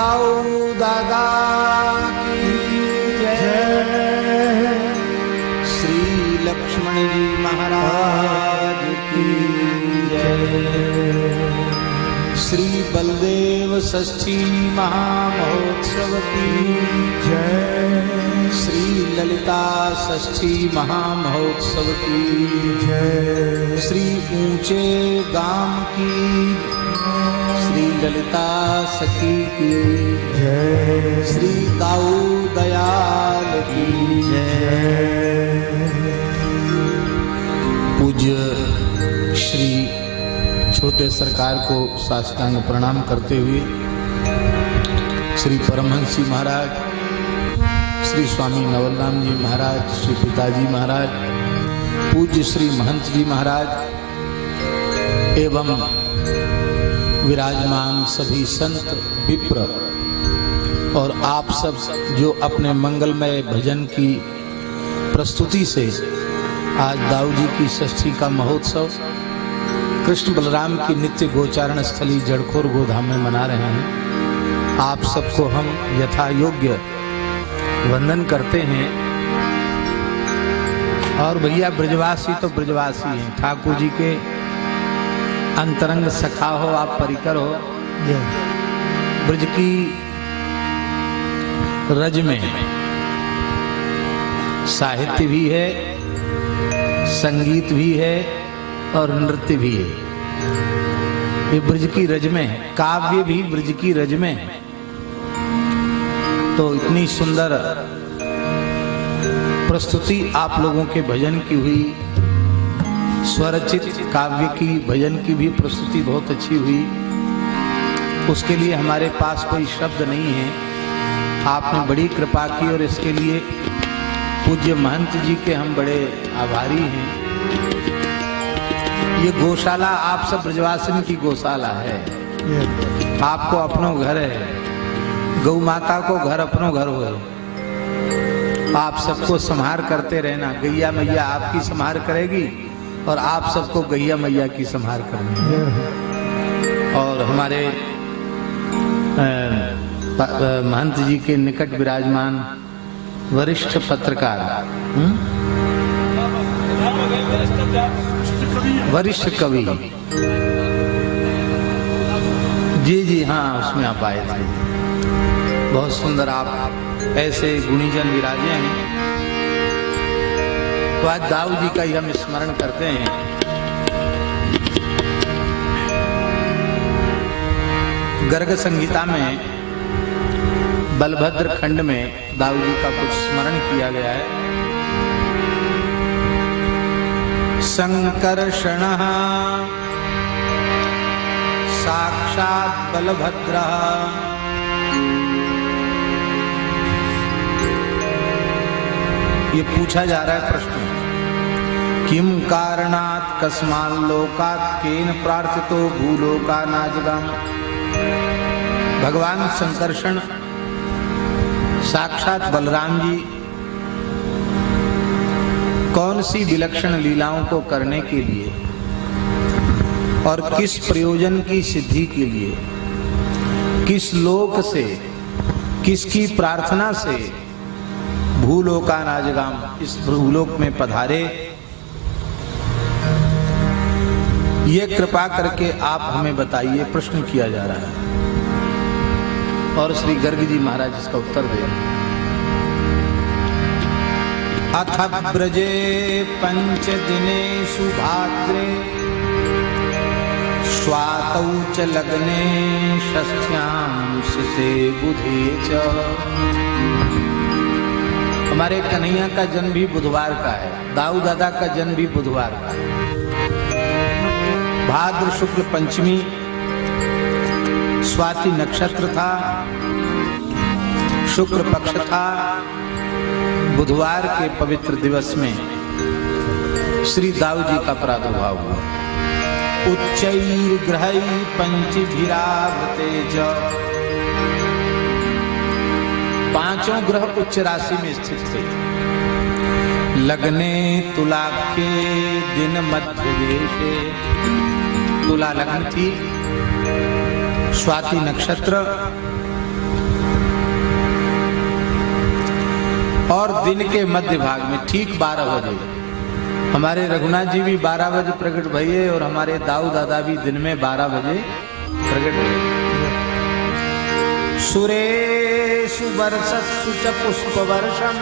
दाऊ दादा की जय। श्री लक्ष्मण जी महाराज की जय। श्री बलदेव षष्ठी महामहोत्सव की जय। श्री ललिता षष्ठी महामहोत्सव की जय। श्री ऊंचे गाम की श्री ललिता सखी की जय। श्री दाऊ दयाल की जय। पूज्य श्री छोटे सरकार को साष्टांग प्रणाम करते हुए श्री परमहंस जी महाराज, श्री स्वामी नवलराम जी महाराज, श्री पिताजी महाराज, पूज्य श्री महंत जी महाराज एवं विराजमान सभी संत विप्र और आप सब जो अपने मंगलमय भजन की प्रस्तुति से आज दाऊ जी की षष्ठी का महोत्सव कृष्ण बलराम की नित्य गोचारण स्थली जड़खोर गोधाम में मना रहे हैं। आप सबको हम यथा योग्य वंदन करते हैं। और भैया ब्रजवासी तो ब्रजवासी हैं, ठाकुर जी के अंतरंग सखा हो, आप परिकर हो। ब्रज की रज में साहित्य भी है, संगीत भी है और नृत्य भी है। ये ब्रज की रज में है, काव्य भी ब्रज की रज में है। तो इतनी सुंदर प्रस्तुति आप लोगों के भजन की हुई, स्वरचित काव्य की भजन की भी प्रस्तुति बहुत अच्छी हुई। उसके लिए हमारे पास कोई शब्द नहीं है। आपने बड़ी कृपा की और इसके लिए पूज्य महंत जी के हम बड़े आभारी हैं। ये गौशाला आप सब ब्रजवासिन की गौशाला है। आपको अपनो घर है, गौ माता को घर अपनो घर हो। आप सबको संहार करते रहना। गैया मैया आपकी संहार करेगी और आप सबको गैया मैया की संहार करनी है। और हमारे महंत जी के निकट विराजमान वरिष्ठ पत्रकार, वरिष्ठ कवि, जी हाँ, उसमें आप आए थे। बहुत सुंदर आप ऐसे गुणीजन विराजे हैं। तो आज दाऊ जी का ही हम स्मरण करते हैं। गर्ग संहिता में बलभद्र खंड में दाऊ जी का कुछ स्मरण किया गया है। संकर्षण साक्षात् बलभद्र ये पूछा जा रहा है प्रश्न, किम कारणात् कस्मात् लोकात् केन प्रार्थितो भूलोका नाजगाम। भगवान संकर्षण साक्षात बलराम जी कौन सी विलक्षण लीलाओं को करने के लिए और किस प्रयोजन की सिद्धि के लिए, किस लोक से, किसकी प्रार्थना से भूलोकानाजगाम इस भूलोक में पधारे, ये कृपा करके आप हमें बताइए। प्रश्न किया जा रहा है और श्री गर्ग जी महाराज इसका उत्तर दे। अथ ब्रजे पंच दिनेषु भाद्रे स्वातौ च लग्ने षष्ठ्यां सिते बुधे च। हमारे कन्हैया का जन्म भी बुधवार का है, दाऊ दादा का जन्म भी बुधवार का है। भाद्र शुक्ल पंचमी स्वाति नक्षत्र था, शुक्र पक्ष था। बुधवार के पवित्र दिवस में श्री दाऊ जी का प्रादुर्भाव हुआ। उच्चैर्ग्रहै पंचभिरावृते च। पांचों ग्रह उच्च राशि में स्थित थे। लग्ने तुलाख्ये दिन मध्य देशे। तुला लग्न थी, स्वाति नक्षत्र, और दिन के मध्य भाग में ठीक 12 बजे हमारे रघुनाथ जी भी 12 बजे प्रकट भइए और हमारे दाऊ दादा भी दिन में 12 बजे प्रकट हुए। सुरेशु वर्षस्सु च पुष्प वर्षम,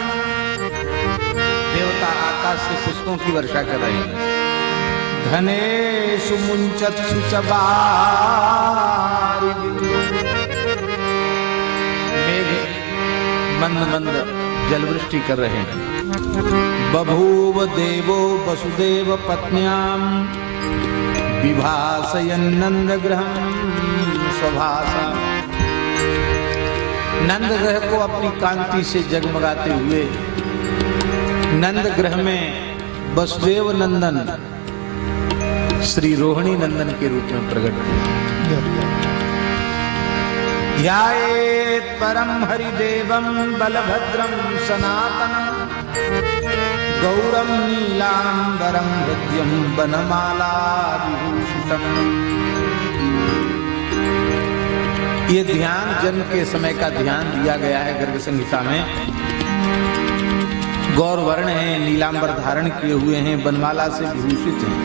देवता आकाश से पुष्पों की वर्षा कर रहे हैं। घनेषु मुंचत्सु च वारिबिन्दु, मेघ मंद मंद जलवृष्टि कर रहे हैं। बभूव देवो वसुदेव पत्न्याम विभासयन् नंद गृहं स्वभासा, नंद ग्रह को अपनी कांति से जगमगाते हुए नंद ग्रह में वसुदेव नंदन श्री रोहिणी नंदन के रूप में प्रकट हुए। ध्यायेत् परम हरिदेवं बलभद्रं सनातनं, गौरम नीलांबरम हृद्यं वनमाला विभूषितम्। ये ध्यान जन्म के समय का ध्यान दिया गया है गर्ग संहिता में। गौर वर्ण है, नीलांबर धारण किए हुए हैं, वनमाला से विभूषित हैं।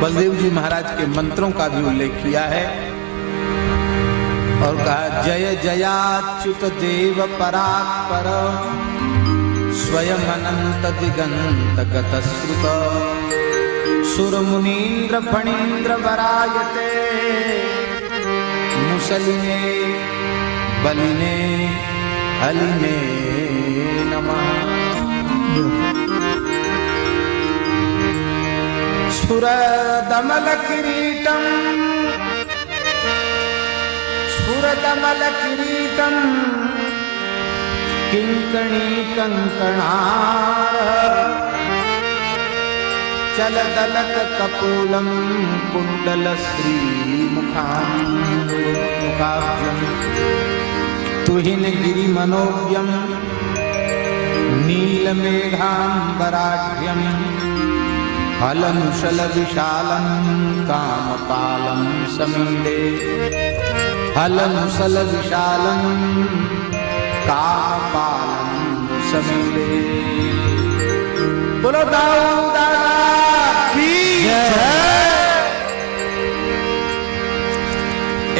बलदेव जी महाराज के मंत्रों का भी उल्लेख किया है और कहा जय जयाच्युत देव परात्पर, स्वयं अनंत दिगंत गतश्रुत, सुर मुनीन्द्र फणीन्द्र वरायते, मुसलिने बलिने हलिने नमः। स्फुरदमल किरीटं स्फुरदमल किरीटं किंकणी कंकणार, चलदलक कपोलं कुंडल श्री मुखाब्जं, तुहिन गिरि मनोव्यं नीलमेघांबराढ्यं, हलनुशल विशालं कामपालं समीडे, हलनुशल विशालं कामपालं समीडे। बोलो दाऊ दादा की जय।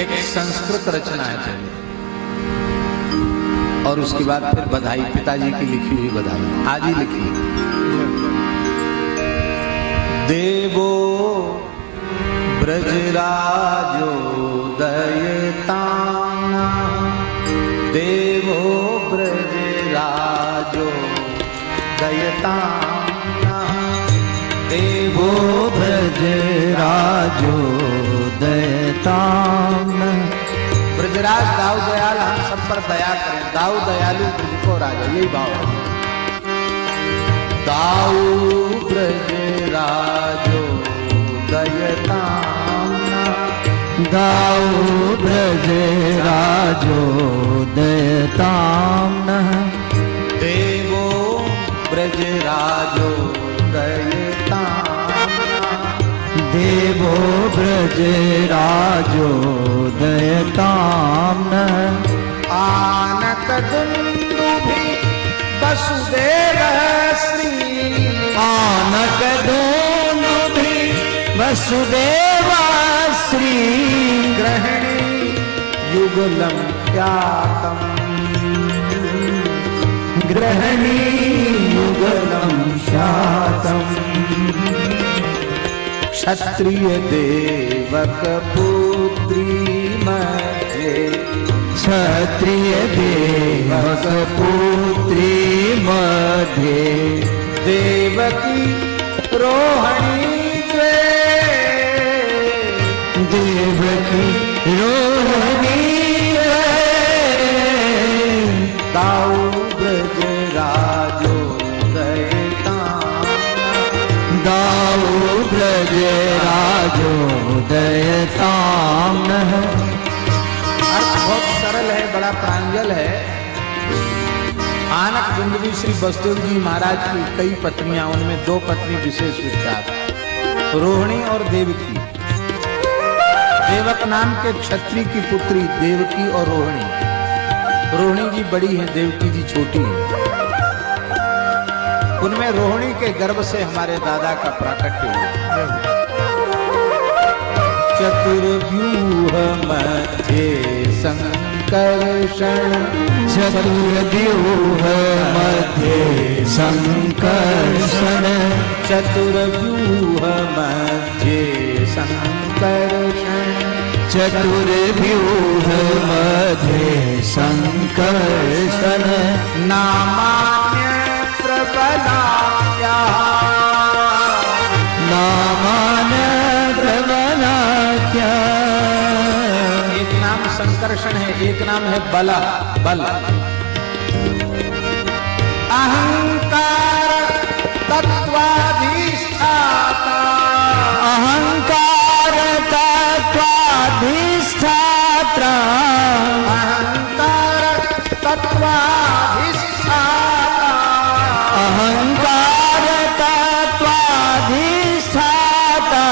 एक संस्कृत रचना है चलिए, और उसके बाद फिर बधाई, पिताजी की लिखी हुई बधाई आज ही लिखी। देवो ब्रजराजो दयताना, देवो ब्रजराजो दयताना, देवो ब्रजराजो दयताना। ब्रजराज दाऊ दयाल हम सब पर दया करें, दाऊ दयालु ब्रज को राजा, यही भाव है। दाऊ ब्रजराजो दयताना, दाऊ ब्रजराजो दयताना, देवो ब्रजराजो दयताना, देवो ब्रजराजो दयताना। आनक दुन्दुभि वसुदेव श्री, आनक दुन्दुभि वसुदेव श्री, ग्रहणी युगलं ख्यातं, ग्रहणी युगलं ख्यातं। क्षत्रिय देवक पुत्री मध्ये, क्षत्रिय देवक पुत्री मध्ये, देवकी रोहिणी द्वे, देवकी रोहिणी दाऊ ब्रजराजो दयताना, दाऊ ब्रजराजो दयताना। अर्थ बहुत सरल है, बड़ा प्रांजल है। आनक दुंदुभि श्री वसुदेव जी महाराज की कई पत्नियां, उनमें 2 पत्नी विशेष विख्यात, रोहिणी और देवकी। देवक नाम के क्षत्रिय की पुत्री देवकी और रोहिणी, रोहिणी जी बड़ी हैं, देवकी जी छोटी हैं। उनमें रोहिणी के गर्भ से हमारे दादा का प्राकट्य हुआ। चतुर्व्यूह मध्य संकर्षण, चतुर्व्यूह मध्ये संकर्षण, चतुर्व्यूह मध्य संकर्षण, चतुर्व्यूह मध्ये संकर्षण, नामान्य प्रबलाया, नामान्य प्रबलाख्या। एक नाम संकर्षण है, एक नाम है बला, बल। अहंकार तत्वाधिष्ठाता, अहंकार तत्वाधिष्ठाता, अहंकार तत्वाधिष्ठाता, अहंकार तत्वाधिष्ठाता,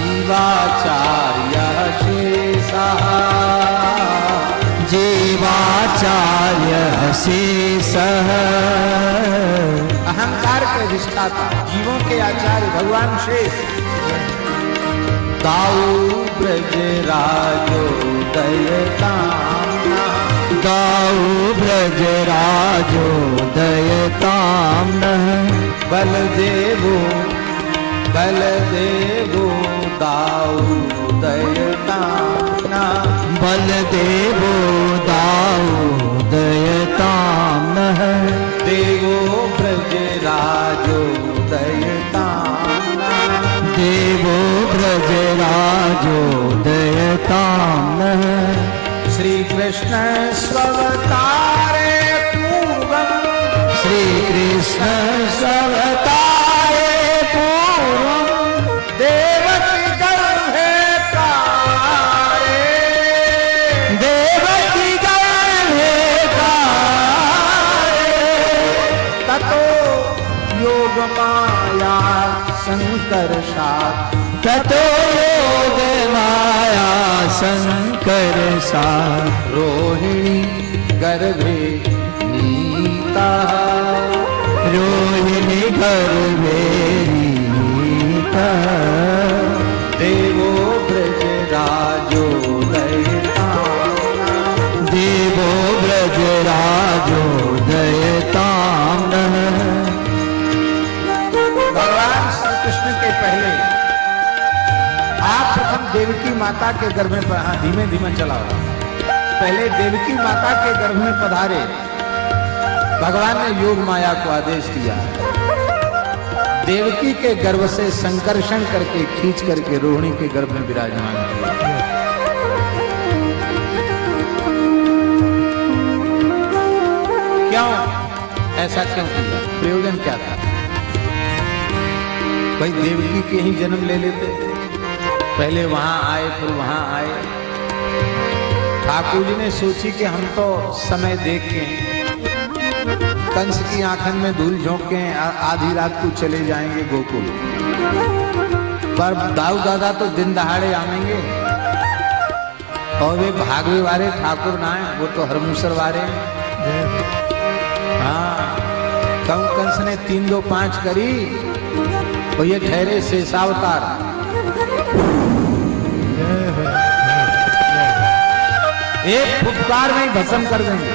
जीवाचार्य शेषः, जीवाचार्य शेषः। अहंकार के अधिष्ठाता, जीवों के आचार्य भगवान शेष। दाऊ ब्रजराजो दयताम्ना, दाऊ ब्रजराजो दयताम्नः, बलदेवो बलदेवो दाऊ दयताम्ना, बलदेवो दाऊ दयताम्नः, देवो ब्रजराजो दयताम्ना, देवो ब्रजराजो दयताम्नः। श्री कृष्ण स्ववतारे पूर्वं, श्री कृष्ण स्ववतारे पूर्वं, देवकी गर्भे कारे, देवकी गर्भे कारे, ततो योगमाया संकर्षात्, ततो योगमाया संकर्षात्, रोहिणी गर्भे नीता, रोहिणी गर्भे नीता, देवो ब्रजराजो दयताम्ना, देवो ब्रजराजो दयताम्नः। भगवान श्री कृष्ण के पहले आप प्रथम देवकी माता के गर्भ में, हाँ धीमे धीमे चलाओ, पहले देवकी माता के गर्भ में पधारे। भगवान ने योग माया को आदेश दिया, देवकी के गर्भ से संकर्षण करके खींच करके रोहिणी के गर्भ में विराजमान किया। क्यों ऐसा क्यों किया, प्रयोजन क्या था? भाई देवकी के ही जन्म ले लेते, पहले वहां आए फिर वहां आए। ठाकुर जी ने सोची कि हम तो समय देख के कंस की आंखन में धूल झोंक के आधी रात को चले जाएंगे गोकुल, पर दाऊ दादा तो दिन दहाड़े आएंगे, और वे भागवे वाले ठाकुर ना है, वो तो हरमुसर वाले। हाँ, कंस ने 3 2 5 करी, और ये ठहरे शेषावतार। एक फुटकार में भस्म कर देंगे,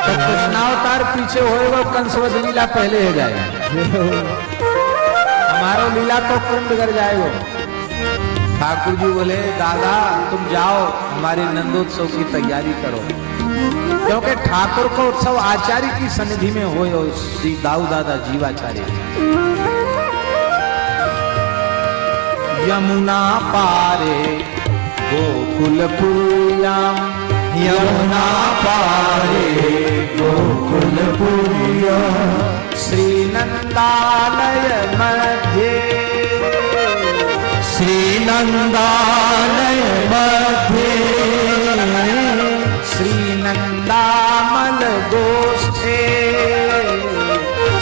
तो कृष्णावतार पीछे होएगा, कंसवध लीला पहले हो जाएगा, हमारा लीला तो तुरंत बिगड़ जाएगा। ठाकुर जी बोले दादा तुम जाओ, हमारे नंदोत्सव की तैयारी करो, क्योंकि ठाकुर को उत्सव आचार्य की सन्निधि में हो, श्री दाऊ दादा जीवाचार्य। यमुना पारे गोकुलपुर्याम, यमुना पारे गोकुलपुर्याम, श्रीनंदालय मध्ये, श्रीनंदालय मध्ये, श्रीनंदामल गोष्ठे,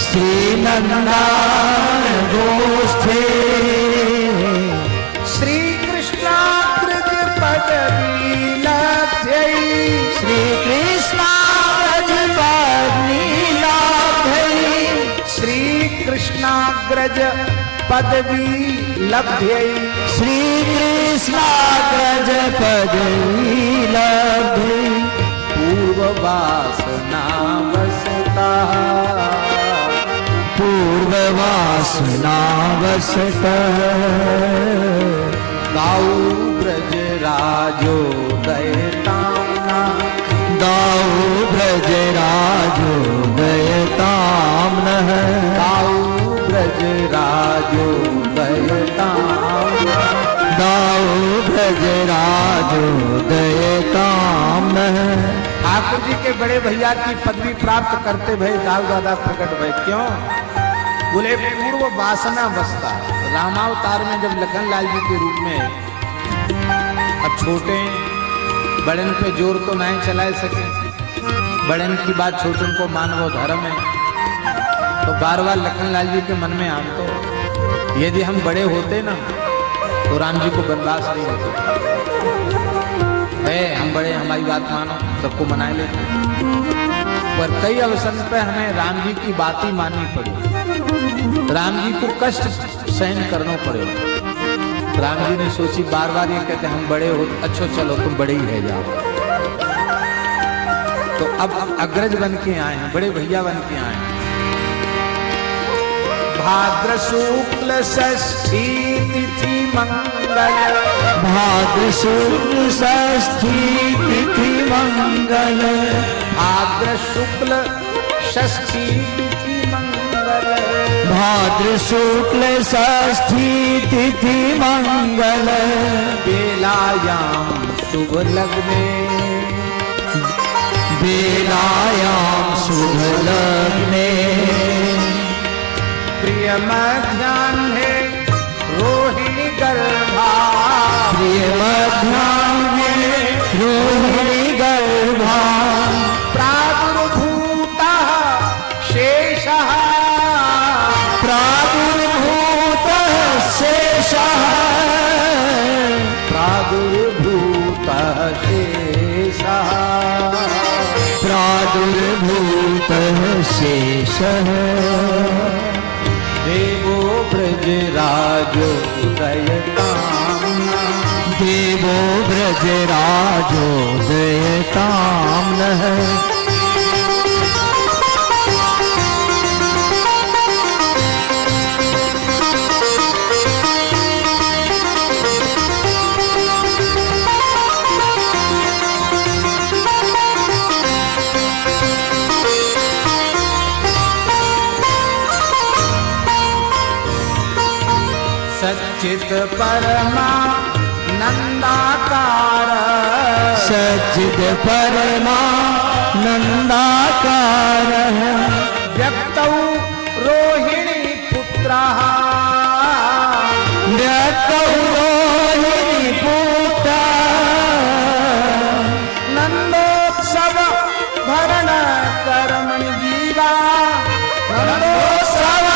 श्रीनंदाल गोष्ठे, श्री कृष्णाग्रज पदवी लब्ध्यै, श्री कृष्णाग्रज पदवी लभ्यै श्री कृष्णाग्रज पदवी लभ्यै पूर्व वासना वसता पूर्व वासना वसतः गाऊ ब्रज राजोदयताम्ना दाऊ ब्रज राजोदयताम्नः गाऊ ब्रज राजोदयताम्ना दाऊ ब्रज राजोदयताम्नः। ठाकुर जी के बड़े भैया की पदवी प्राप्त करते भय दाऊ दादा प्रकट भय क्यों बोले पूर्व वासना बसता। रामावतार में जब लखनलाल जी के रूप में अब छोटे बड़न पे जोर तो नहीं चला सके, बड़न की बात छोटन को मानवो धर्म है, तो बार बार लखनलाल जी के मन में आम तो यदि हम बड़े होते ना तो राम जी को वनवास नहीं होते। हम बड़े हमारी बात मानो सबको मना लेते, पर कई अवसर पे हमें राम जी की बात ही माननी पड़ी, राम जी को कष्ट सहन करना पड़े। राम जी ने सोची बार बार ये कहते हम बड़े हो, अच्छा चलो तुम बड़े ही रह जाओ। तो अब अग्रज बन के आए हैं, बड़े भैया बन के आए हैं। भाद्र शुक्ल षष्ठी तिथि मंगल भाद्र शुक्ल षष्ठी तिथि मंगल भाद्र शुक्ल षष्ठी तिथि मंगल भाद्र शुक्ल षष्ठी तिथि मंगल बेलायाम शुभ लग्ने बेलायाम शुभ लग्ने प्रिय मध्याह्ने रोहिणी गर्भा प्रिय मध्याह्ने रोहिणी गर्भा प्रादुर्भूतः शेषः प्रादुर्भूतः शेषः प्रादुर्भूतः शेषः प्रादुर्भूतः शेषः देवो ब्रजराजोदयताम्ना देवो ब्रजराजोदयताम्नः सच्चित परमा नंदाकार सच्चिद परमा नंदाकारः व्यक्तौ रोहिणी पुत्रः व्यक्तौ रोहिणी पुत्रः नंदोत्सव भरण कर्मणि जीवा नंदोत्सव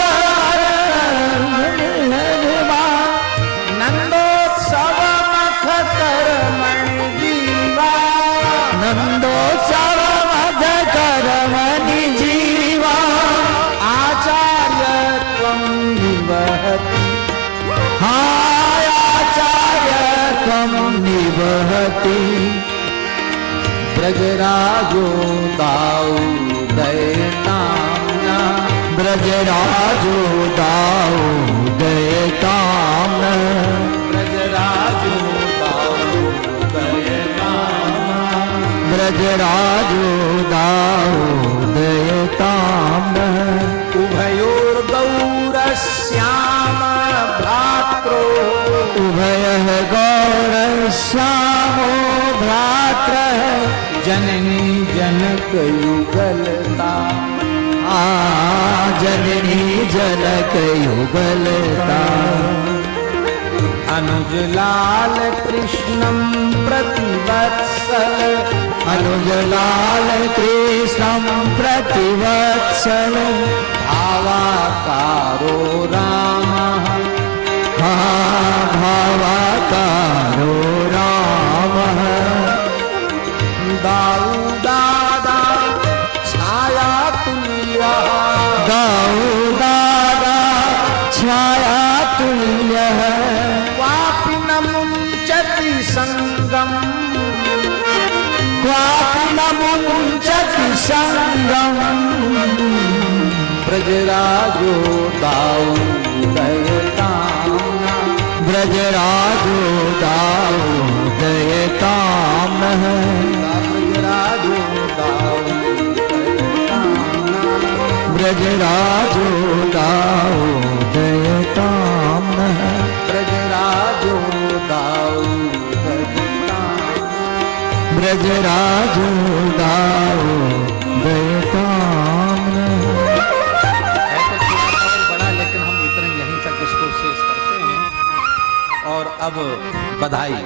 नंदोत्सव मख कर्मणि जीवा नंदोत्सव मध कर्मणि जीवा आचार्य त्वं निवहति हाय आचार्य त्वं निवहति ब्रजराजो दाऊदयताम्ना ब्रजराजो दाऊदयताम्नः ब्रजराजो दाऊदयताम्ना ब्रजराजो दाऊदयताम्नः उभयोर्गौरश्याम भ्रात्रो उभयः गौरश्यामो भ्रात्रः जननी जनक युगलता जननी जनक युगलता अनुज लाल कृष्णं प्रतिवत्सल अनुज लाल कृष्णं प्रतिवत्सल भावाकारो रामः भावाकारो रामः दाऊदादा छाया तुल्यः दाऊदादा छाया तुल्य क्वापि न मुञ्चति संगम, क्वापि न मुञ्चति संगम, ब्रजराजो दाऊ दयताम्ना, ब्रजराजो दाऊ दयताम्नः, ब्रजराजो दाऊ दयताम्ना, ब्रजराजो दाऊ दयताम्नः, ब्रजराजो दाऊ दयताम्ना, ब्रजराजो दाऊ दयताम्नः। ऐसे थोड़ा सा और बड़ा, लेकिन हम इतने यहीं तक इसको शेष करते हैं। और अब बधाई।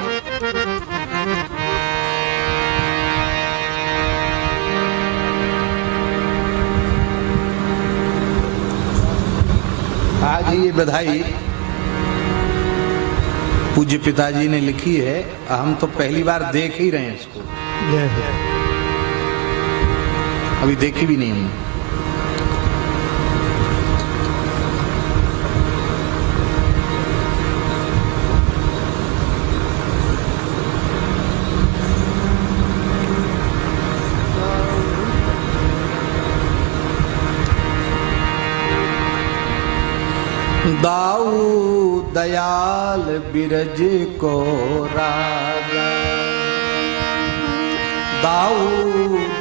आज ये बधाई पूज्य पिताजी ने लिखी है। हम तो पहली बार देख ही रहे हैं इसको, अभी देखी भी नहीं हमने। दाऊ दयाल बिरज को राजा, दाऊ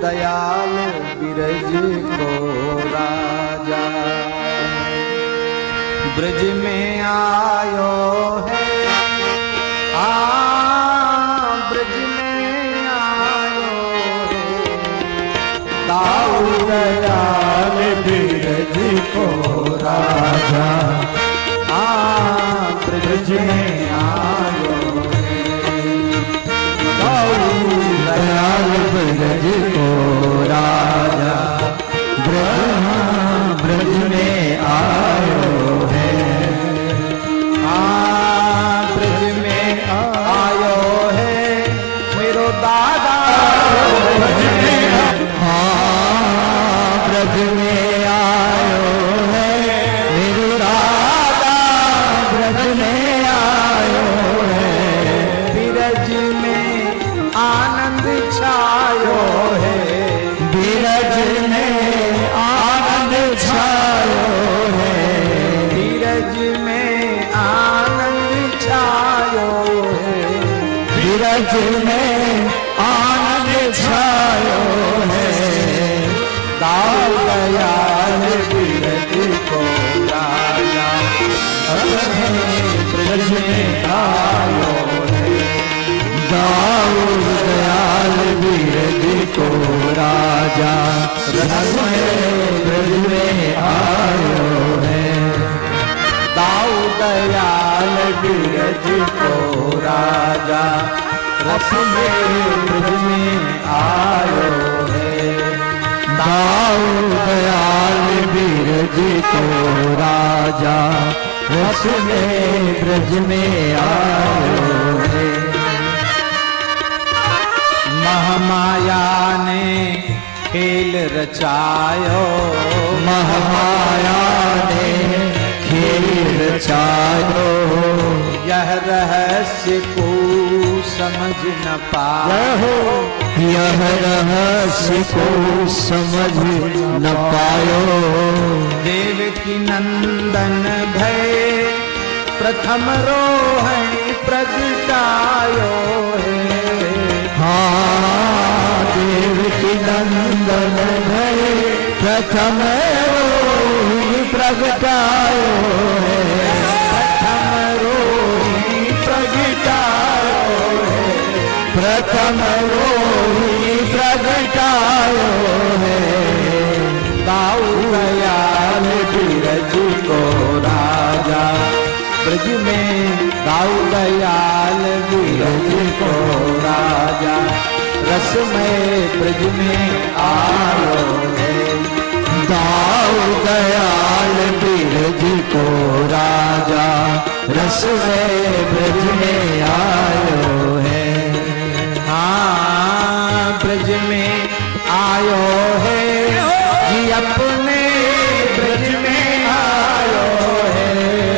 दयाल बिरज को राजा, ब्रज में आयो है, ब्रज में आयो है, दाऊ दयाल बिरज को राजा, ब्रज में आयो है, दाऊ दयाल ब्रज को राजा, ब्रज में आयो है, ब्रज में आयो है मेरो दादा, ब्रज में आयो है मेरो राजा, ब्रज में आयो है, बिरज में आनंद छायो है, बिरज में आनंद छायो है, बिरज में आनंद छायो है, बिरज में आनंद छायो है, दाऊ दयाल बिरज को राजा, ब्रज में आयो है, दाऊ दयाल बिरज को राजा, रस में ब्रज में आयो है, दाऊ दयाल बिरज को राजा, रस में ब्रज में आयो है, दाऊ दयाल बिरज को राजा, रस में ब्रज में आयो है, महामाया ने खेल रचायो, महामाया ने खेल रचायो, यह रहस्य को समझ न पायो, यह रहस्य को समझ न पायो, देव की नंदन भय प्रथम रोहिणी प्रगटायो है, देव की नंदन भय प्रथम रोहिणी प्रगटायो है, प्रथम रोहिणी प्रगटायो है, प्रथम रोहिणी प्रगटायो है, दाऊ दयाल बिरज को राजा, ब्रज में दाऊ दयाल बिरज को राजा, रस में ब्रज में आयो है, दाऊ दयाल बिरज को राजा, रस में ब्रज में आयो है, ब्रज में आयो है जी, अपने ब्रज में आयो है,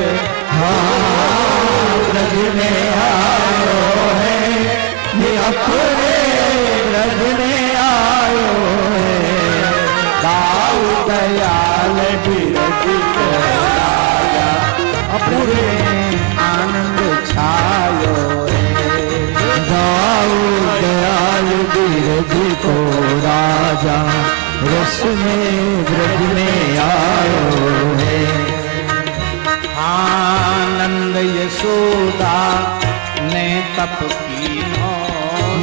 रस में ब्रज में आयो है। आनंद यशोदा ने तप कीनो,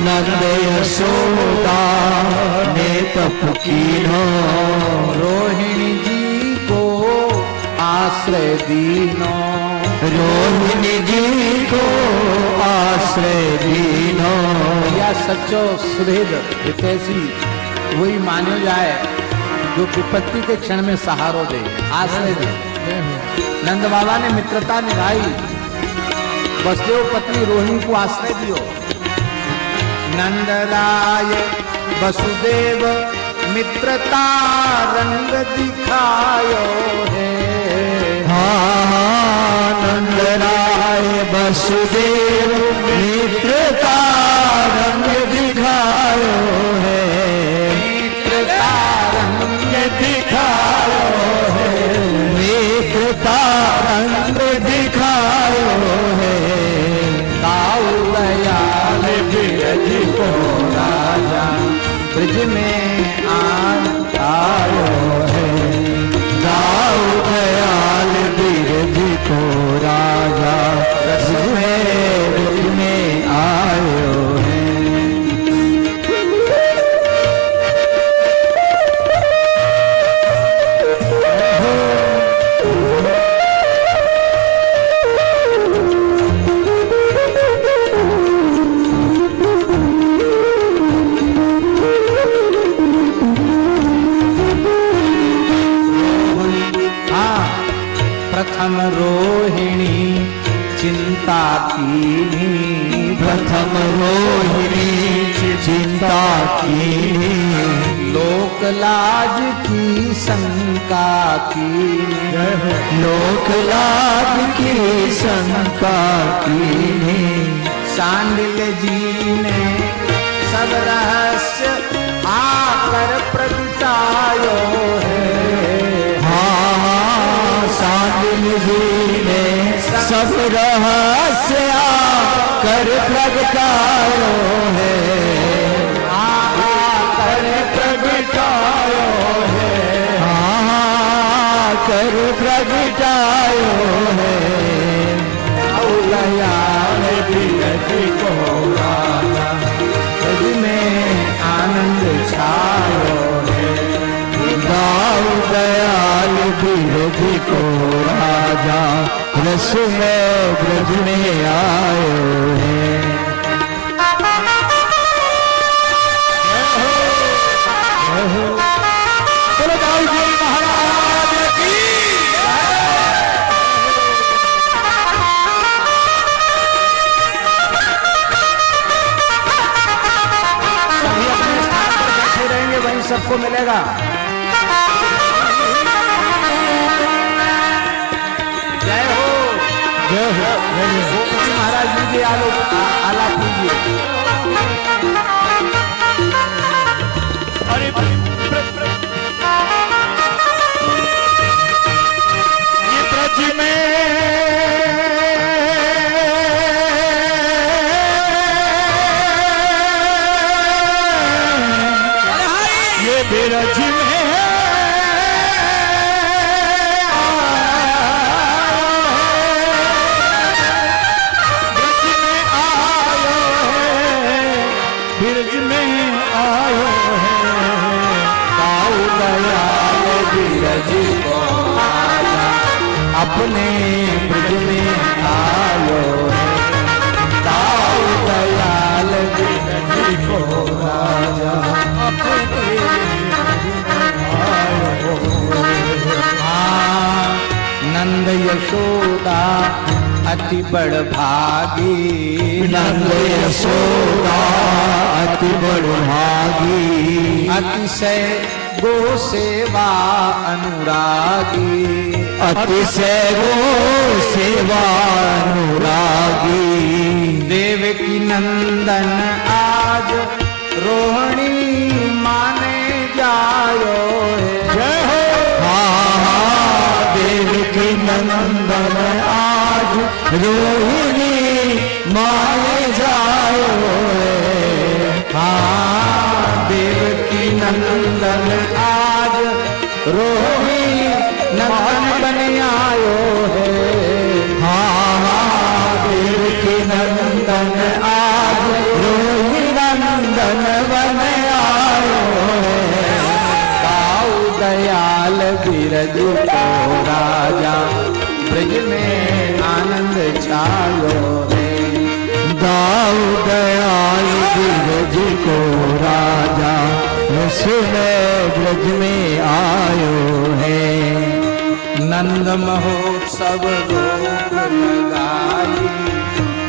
नंद यशोदा ने तप कीनो, रोहिणी जी को आश्रय दीनो, रोहिणी जी को आश्रय दीनो। या सच्चो सुहृद हितैषी वही मानो जाए जो विपत्ति के क्षण में सहारो दे, आश्रय दे। नंद बाबा ने मित्रता निभाई, वसुदेव पत्नी रोहिणी को आश्रय दियो। नंद राय वसुदेव मित्रता रंग दिखायो है। नंद राय वसुदेव मित्रता रंग दिखायो है। मित्रता रंग दिखायो है, मित्रता रंग दिखायो है। दाऊ दयाल बिरज को राजा ब्रज में आयो है। दाऊ दयाल बिरज को राजा रस में आयो है। प्रथम रोहिणी चिंता कीनी, प्रथम रोहिणी चिंता कीनी, लोक लाज की शंका कीनी, लोक लाज की शंका कीनी। सांडिल्य जी ने सब रहस्य आकर प्रगटायो है। सांडिल्य जी ने सब रहस्य आकर प्रगटायो है। आकर प्रगटायो है। आकर प्रगटायो है। दयाल बिरज को राजा ब्रज में आनंद छायो है। दाऊ दयाल बिरज को राजा रस में ब्रज में आयो है। बोलो दाऊ जी महाराज की सभी अपने स्थान पर बैठे रहेंगे, वहीं सबको मिलेगा। जय हो। जय हो। गोपति महाराज जी के आलाप कीजिए। ये ब्रज में ये ब्रज में ब्रज में आयो है। दाऊ दयाल बिरज को राजा अपने ब्रज में आयो है। दाऊ दयाल बिरज को राजा अपने आयो है। नंद यशोदा अति बड़ भागी, नंद यशोदा अति बड़ भागी, अतिशय गो सेवा अनुरागी, अतिशय गो सेवा अनुरागी। देवकी नंदन आज रोहिणी माने जायो है। देवकी नंदन आज रोहिणी माने जायो है। देवकी नंदन आज आनंद छायो है। दाऊ दयाल ब्रज को राजा सुने ब्रज में आयो है। नंद महोत्सव लोग लगाई,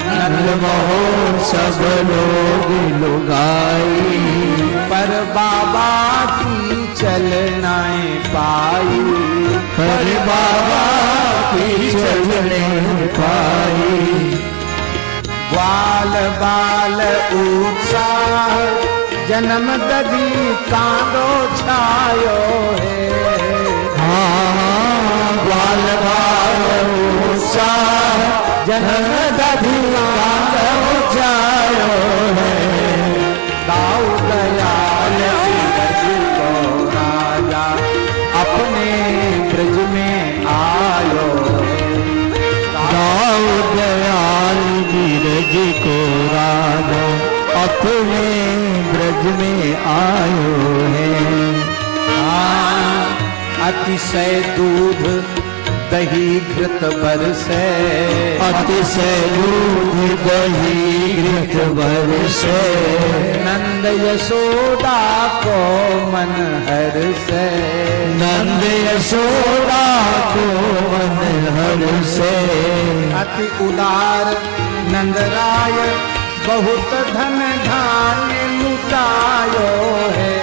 नंद महोत्सव लोग लुगाई, पर बाबा की चलनाएं पाई, पर बाबा की चलने पाई। ग्वाल बाल उत्साह जन्म दधी कांदो छायो है। ग्वाल बाल उत्साह जन्म दधी कांदो छायो है। दाऊ दयाल ब्रज को राजा अपने ब्रज में आयो है। दाऊ दयाल ब्रज को राजा अपने ब्रज में आयो है। अतिशय दूध दही घृत बरसे, अतिशय दूध दही घृत बरसे, नंद यशोदा को मन हर्षे, नंद यशोदा को मन हर्षे। अति उदार नंदराय बहुत धन धान्य लुटायो है।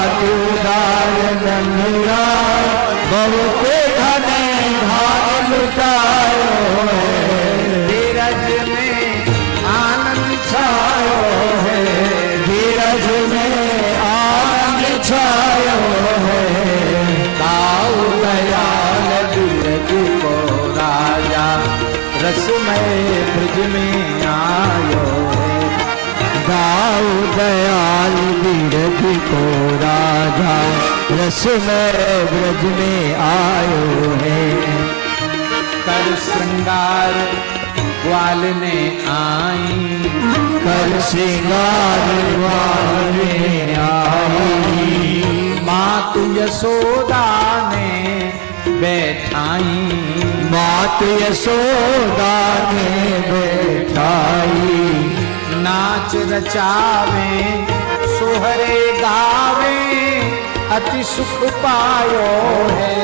अति उदार नंदराय बहुत धन धान्य लुटायो है। धीरज में आनंद छायो है, धीरज में आनंद छायो है। दाऊ दयाल ब्रज को राजा रसमय ब्रज में आयो है। दाऊ दयाल ब्रज को राजा रसमय ब्रज में आयो है। कर श्रृंगार ग्वाल ने आई, कर श्रृंगार वाले आई, मातु यशोदा ने बैठाई, मात यशोदा ने बैठाई। नाच रचावे सोहरे गावे अति सुख पायो है।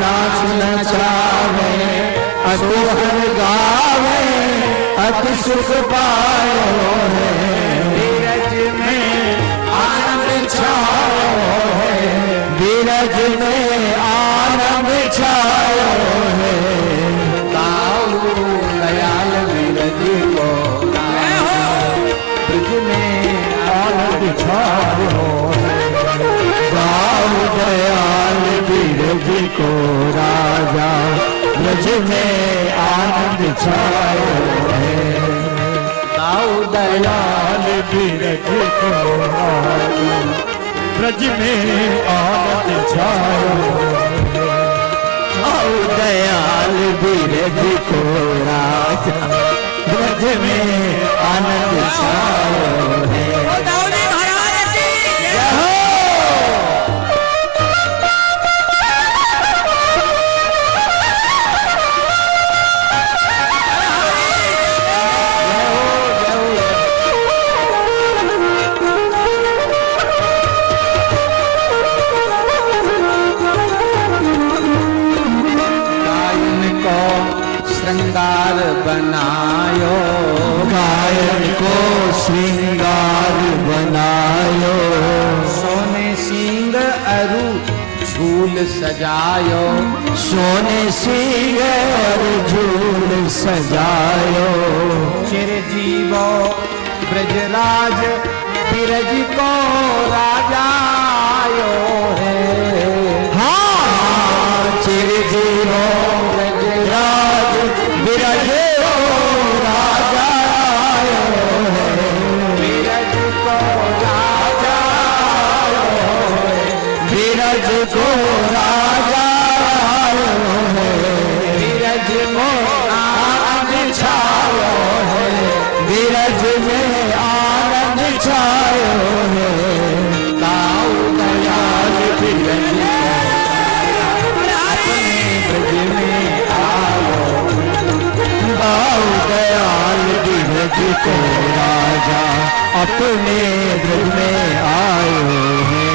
नाच नचावे अति गावे अति सुख पायो है। धीरज में आनंद छायो है, धीरज में आनंद छायो है। दाऊ दयाल ब्रज को ब्रज में आनंद छायो है। दाऊ दयाल ब्रज को राजा ब्रज में आनंद छायो है। दाऊ दयाल ब्रज को राजा ब्रज में आनंद छायो है। दाऊ दयाल ब्रज को राजा ब्रज में आनंद छायो है। श्रृंगार बनायो, गायन को श्रृंगार बनायो, सोने सिंह अरु झूल सजायो, सोने सिंह झूल सजायो। चिरजीवो ब्रजराज बिरज को राजायो है। चिरजीवो ब्रजराज बिरज को राजायो है। बिरज को राजायो है, बिरज को राजायो है। बिरज में आनंद छायो है, बिरज में आनंद छायो है। दाऊ को राजा अपने ब्रज में आयो है।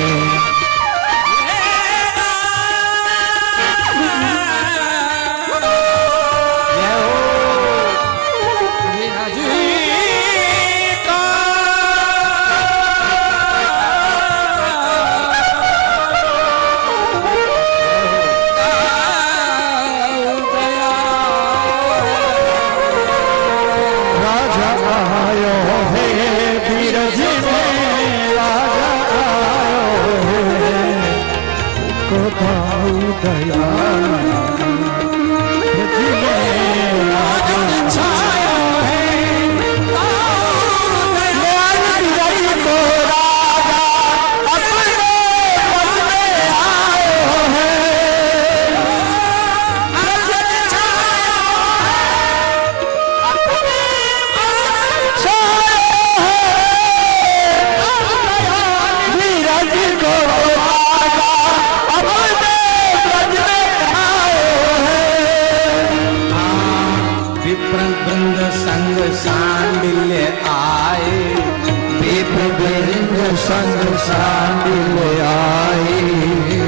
संग सांडिल आए,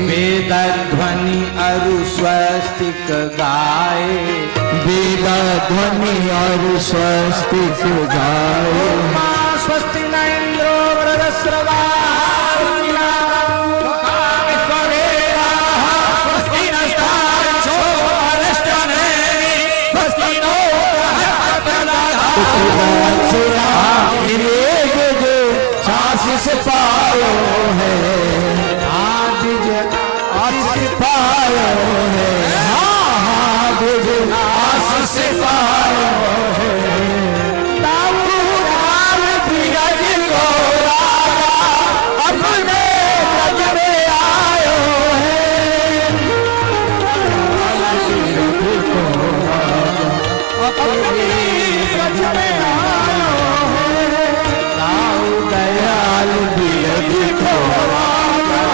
वेद ध्वनि अरु स्वस्तिक गाए, वेद ध्वनि और स्वस्तिक गाए। स्वस्ति न इंद्रो वृधस्रवा आशीष पायो है, आशीष पायो है, आशीष पायो है। ताऊ राम बिरज को राजा अपने ब्रज में आयो है। अपने ब्रज में आयो है। ताऊ दयाल बिरज को राजा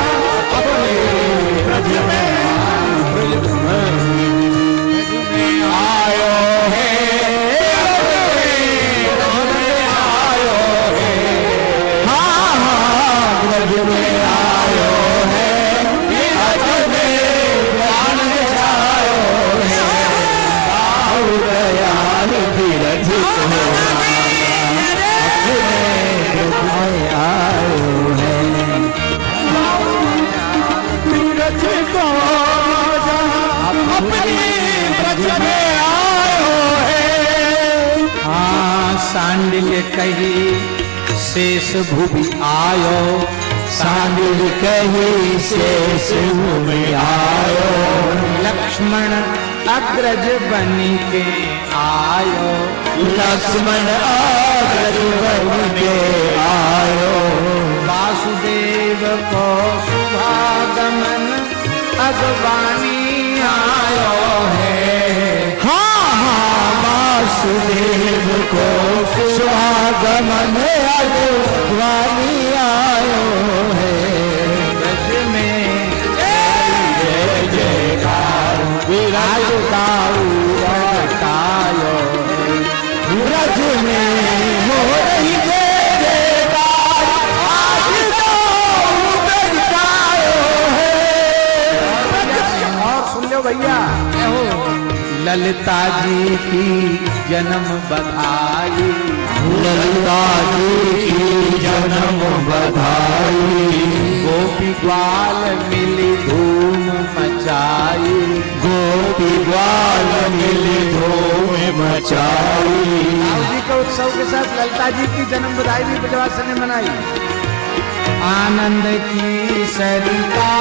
अपने ब्रज में आयो है। हाँ हाँ ब्रज में आयो है, ब्रज में प्राण जायो है। ताऊ दयाल बिरज को सांडिल्य कही शेष भूमि आयो, सांडिल कही शेष भूमि आयो। लक्ष्मण अग्रज बनी के आयो, लक्ष्मण अग्रज बन के आयो। वासुदेव को शुभागमन अगवानी आयो है। हाँ हाँ वासुदेव को शुभागमन अगवानी आयो है। ब्रज में जय जयकार विराज दाऊ कायो, ब्रज में हो रही जय जयकार, आज दाऊ कायो है। और सुन लो भैया, ललिता जी की जन्म बधाई, ललिता जी की जन्म बधाई। गोपी ग्वाल मिली धूम मचाई, गोपी ग्वाल मिली धूम मचाई। दाऊ जी के उत्सव के साथ ललिता जी की जन्म बधाई भी ब्रजवासियों ने मनाई। आनंद की सरिता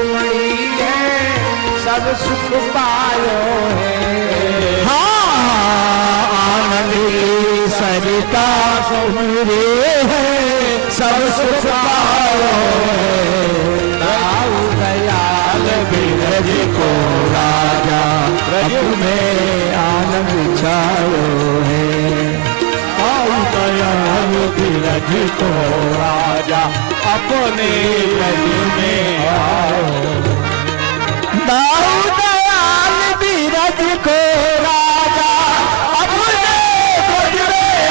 उमड़ी है, सब सुख पायो है। हाँ आनंद की सरिता सुमरे है, सब सुख पायो है। दाऊ दयाल बिरज को राजा ब्रज में आनंद छायो है। ताऊ दयाल बिरज को राजा अपने ब्रज में आयो। दाऊ दयाल बिरज को राजा अपने ब्रज में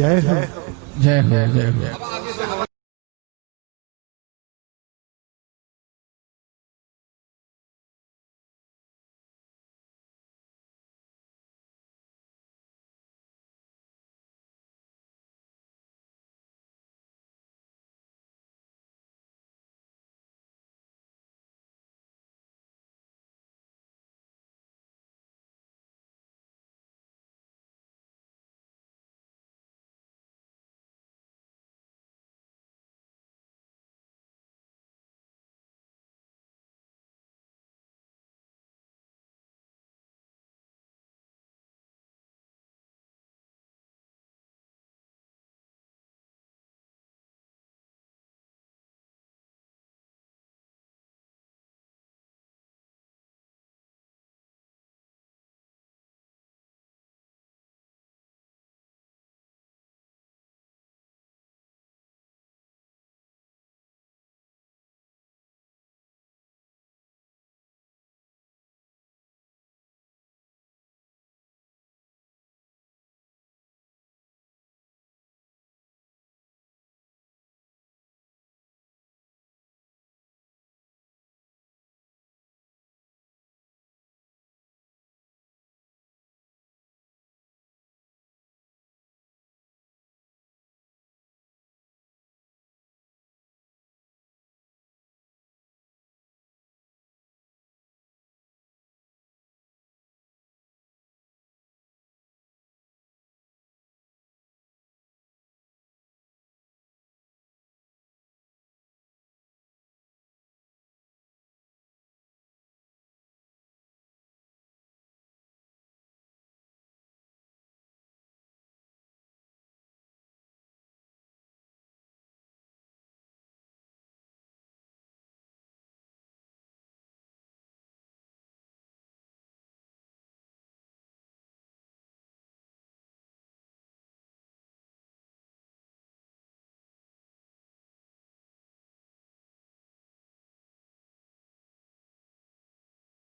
जय हो जय हो जय हो।